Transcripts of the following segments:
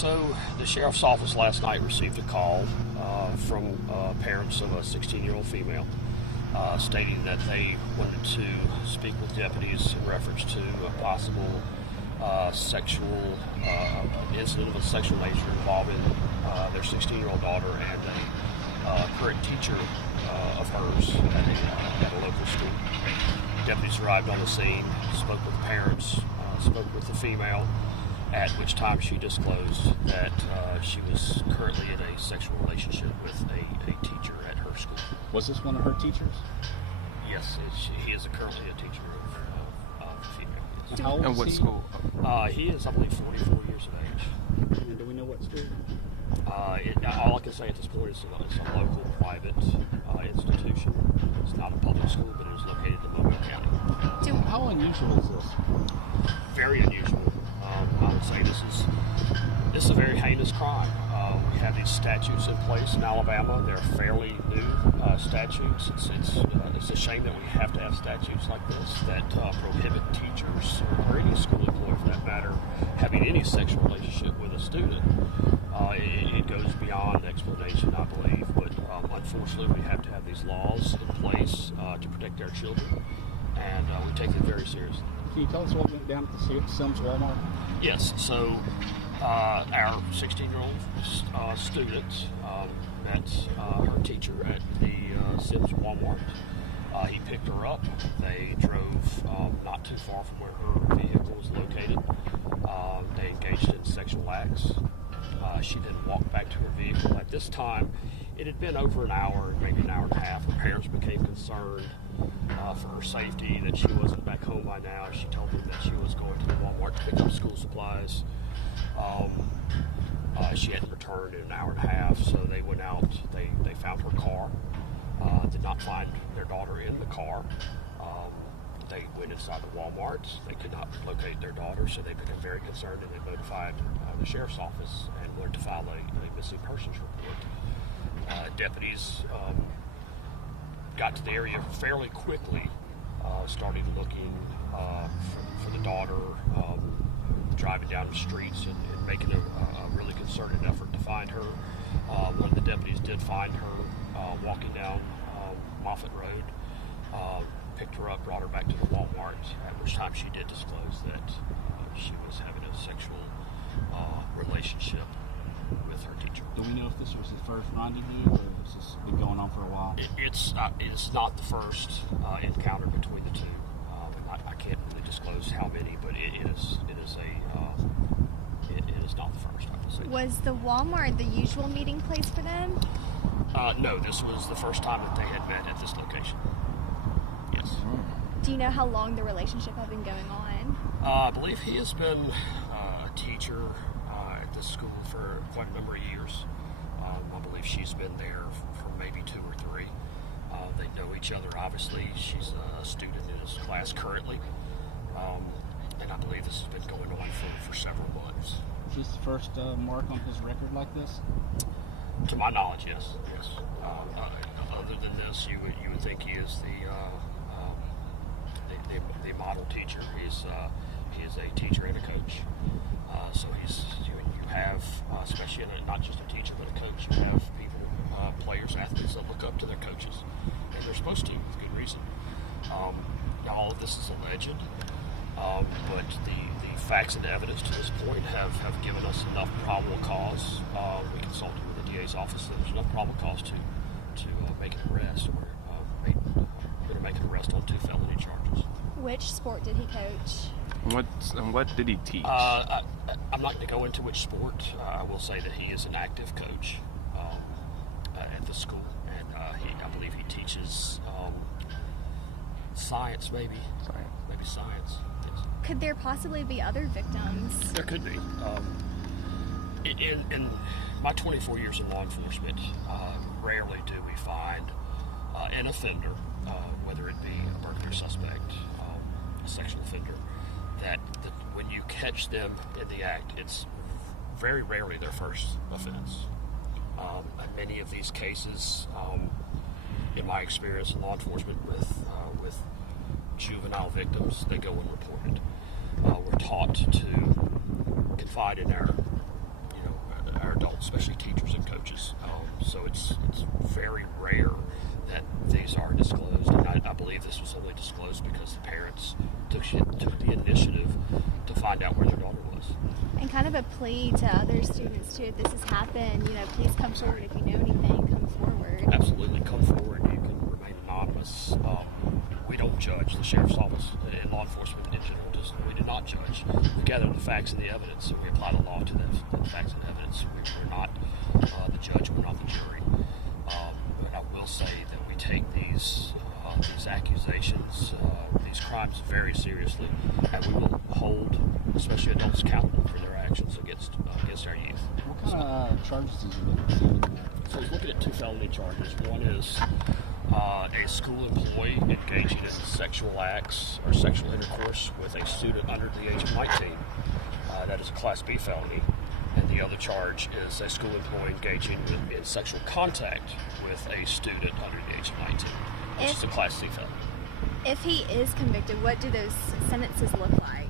So the sheriff's office last night received a call from parents of a 16-year-old female stating that they wanted to speak with deputies in reference to a possible sexual incident of a sexual nature involving their 16-year-old daughter and a current teacher of hers at a local school. Deputies arrived on the scene, spoke with the parents, spoke with the female, at which time she disclosed that she was currently in a sexual relationship with a teacher at her school. Was this one of her teachers? Yes, he is currently a teacher of female. Yes. How old And is what he? school? He is, I believe, 44 years of age. And do we know what school? All I can say at this point is it's a local private institution. It's not a public school, but it is located in Mobile County. How unusual is this? Very unusual. I would say this is a very heinous crime. We have these statutes in place in Alabama. They're fairly new statutes. It's a shame that we have to have statutes like this that prohibit teachers or any school employee, for that matter, having any sexual relationship with a student. It goes beyond explanation, I believe, but unfortunately we have to have these laws in place to protect our children, and we take it very seriously. Can you tell us what went down at the Sims Walmart? Yes, so our 16-year-old student met her teacher at the Sims Walmart. He picked her up. They drove not too far from where her vehicle was located. They engaged in sexual acts. She then walked back to her vehicle. At this time, it had been over an hour, maybe an hour and a half. Her parents became concerned for her safety, that she wasn't back home by now. She told them that she was going to the Walmart to pick up school supplies. She hadn't returned in an hour and a half, so they went out. They found her car. Did not find their daughter in the car. They went inside the Walmart. They could not locate their daughter, so they became very concerned, and they notified the sheriff's office and wanted to file a missing persons report. Deputies got to the area fairly quickly, started looking for the daughter, driving down the streets and making a really concerted effort to find her. One of the deputies did find her walking down Moffett Road, picked her up, brought her back to the Walmart, at which time she did disclose that she was having a sexual relationship with her teacher. Do we know if this was the first rendezvous, or has this been going on for a while? It's not the first encounter between the two. I can't really disclose how many, but it is not the first, I would say. Was the Walmart the usual meeting place for them? No, this was the first time that they had met at this location. Yes. Do you know how long the relationship had been going on? I believe he has been a teacher at this school for quite a number of years. I believe she's been there for maybe 2 or 3. They know each other, obviously. She's a student in his class currently. And I believe this has been going on for several months. Is this the first mark on his record like this? To my knowledge, yes. Other than this, you would think he is the model teacher. He is a teacher and a coach. So you have, especially not just a teacher but a coach, you have people, players, athletes that look up to their coaches, and they're supposed to, with good reason. All of this is alleged, but the facts and evidence to this point have given us enough probable cause. We consulted with the DA's office, and there's enough probable cause to make an arrest, or going to make an arrest on 2 felony charges. Which sport did he coach? What did he teach? I'm not going to go into which sport. I will say that he is an active coach at the school, and I believe he teaches science, maybe science. Yes. Could there possibly be other victims? There could be. In my 24 years in law enforcement, rarely do we find an offender, whether it be a burglary suspect, a sexual offender, that when you catch them in the act, it's very rarely their first offense. In many of these cases, in my experience in law enforcement with juvenile victims, they go unreported. We're taught to confide in our So it's very rare that these are disclosed, and I believe this was only disclosed because the parents took the initiative to find out where their daughter was. And kind of a plea to other students too, if this has happened, please come forward. If you know anything, come forward. Absolutely, come forward. You can remain anonymous. We don't judge. The sheriff's office and law enforcement in general, we do not judge. We gather the facts and the evidence, and we apply the law to the facts and evidence. We're not the judge. We're not the jury. But I will say that we take these accusations, these crimes, very seriously, and we will hold, especially adults, accountable for their actions against our youth. What kind of charges is he looking at? So he's looking at 2 felony charges. One is a school employee engaging in sexual acts or sexual intercourse with a student under the age of 19. That is a Class B felony. And the other charge is a school employee engaging in sexual contact with a student under the age of 19, which is a Class C felony. If he is convicted, what do those sentences look like?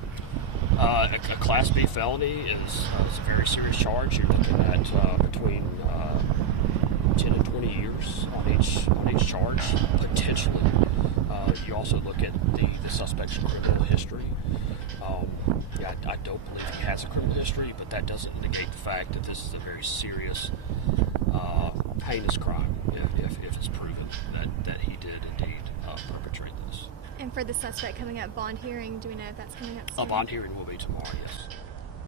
A Class B felony is a very serious charge. You're looking at between 10 and 20 years on each charge, potentially. You also look at the suspect's criminal history. I don't believe he has a criminal history, but that doesn't negate the fact that this is a very serious, heinous crime if it's proven that he did indeed perpetrate this. And for the suspect coming up, bond hearing, do we know if that's coming up soon? A bond hearing will be tomorrow, yes.